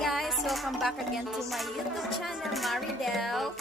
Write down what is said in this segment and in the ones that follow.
guys, welcome back again to my YouTube channel, Maridel.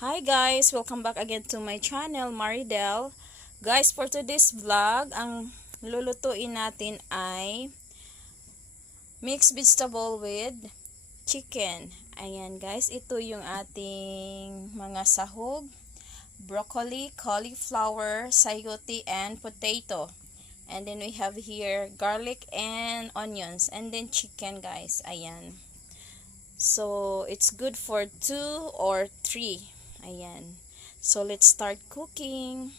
Hi guys, welcome back again to my channel, Maridel. Guys, for today's vlog, ang lulutuin natin ay mixed vegetable with chicken. Ayan guys, ito yung ating mga sahog, broccoli, cauliflower, sayote, and potato. And then we have here garlic and onions, and then chicken guys. Ayan. So, it's good for 2 or 3. Ayan. So, let's start cooking.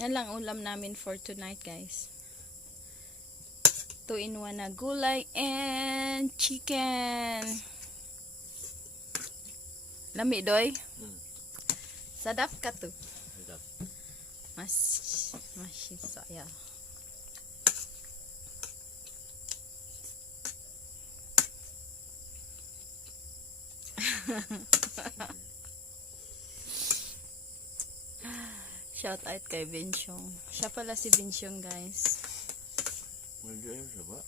Yan lang ulam namin for tonight, guys. 2-in-1 na gulay and chicken. Lami, doy? Sadap ka to. Sedap. Masih saya. Shout out kay Bensyong. Siya pala si Bensyong, guys. Medyo yun siya ba?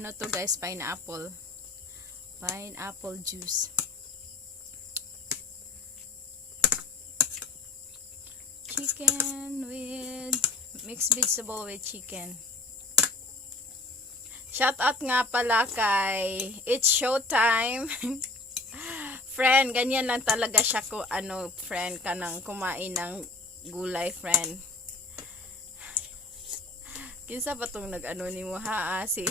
Ano to, guys? Pineapple. Pineapple juice. Chicken with mixed vegetable with chicken. Shout out nga pala kay It's Showtime. Friend, ganyan lang talaga siya ko, friend, ka nang kumain ng gulay, friend. Kinsa ba tong nag-ano ni mo, ha? Si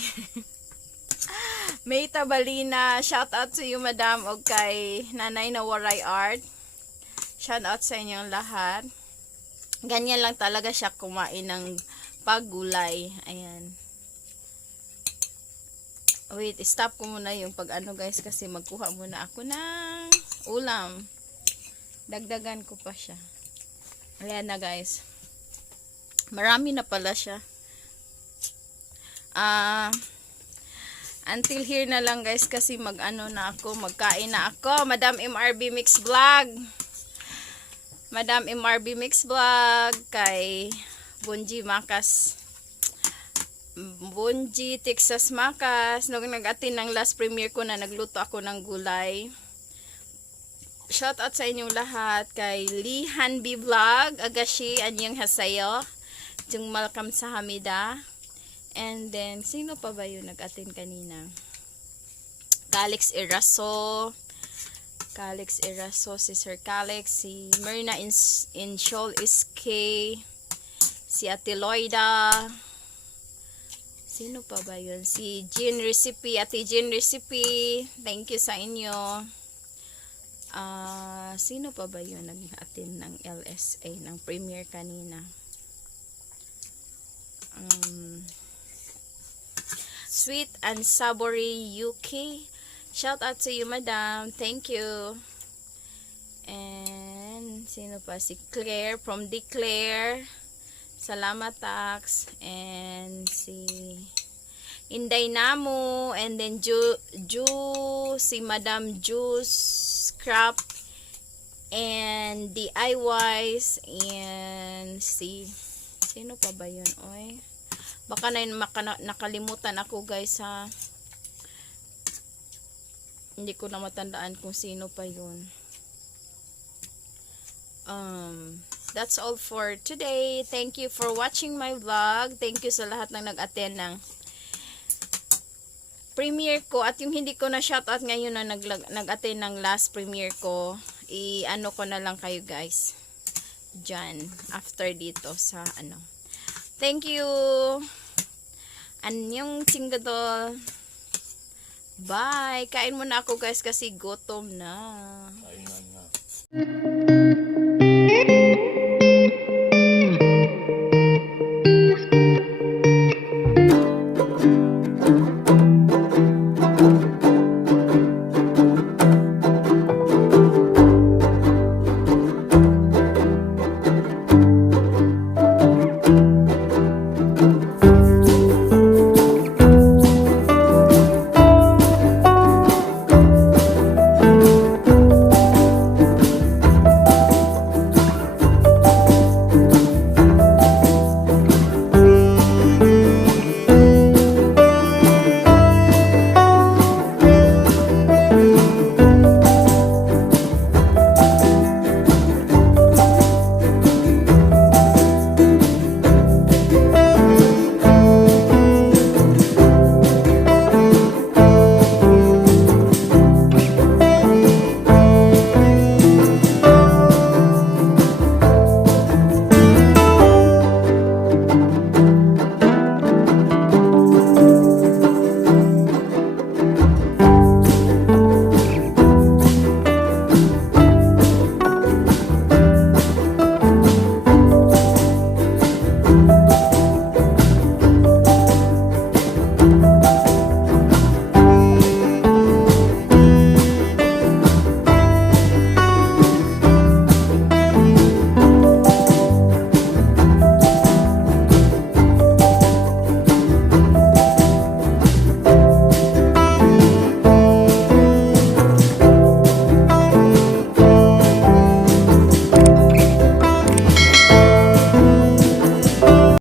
May Tabalina. Shout out to you, madam, o kay Nanay na Waray Art. Shout out sa inyong lahat. Ganyan lang talaga siya kumain ng paggulay. Ayan. Wait, stop ko muna yung guys, kasi magkuha muna ako ng ulam. Dagdagan ko pa siya. Ayan na, guys. Marami na pala siya. Until here na lang, guys, kasi magkain na ako. Madam MRB Mix Vlog. Madam MRB Mix Vlog kay Bunji Makas. Bunji, Texas Makas. Nung nag-attend ng last premiere ko na nagluto ako ng gulay. Shout out sa inyong lahat. Kay Lihan B Vlog, Agashi, Anyang Hasayo, Jung Malkam sa Hamida. And then, sino pa ba yung nag-attend kanina? Calix Eraso. Calix Eraso, si Sir Calix. Si Myrna in Shoal SK. Si Ate Loida. Sino pa ba yun? Si Jean Recipe, Ate Jean Recipe. Thank you sa inyo. Sino pa ba yun nag-attend ng LSA, ng premiere kanina? Sweet and Savory UK. Shout out to you, madam. Thank you. And sino pa? Si Claire from Declare. Salamat, Tax. And si Inday Namu. And then si Madam Juice Scrap. And DIYs. And sino pa ba yun? Oy. Baka na nakalimutan ako, guys, ha. Hindi ko na matandaan kung sino pa yun. That's all for today. Thank you for watching my vlog. Thank you sa lahat ng nag-attend ng premiere ko. At yung hindi ko na shoutout ngayon na nag-attend ng last premiere ko, ko na lang kayo, guys, dyan, after dito sa Thank you. Anyong cinggadol. Bye. Kain muna ako, guys, kasi gutom na. Kainan na.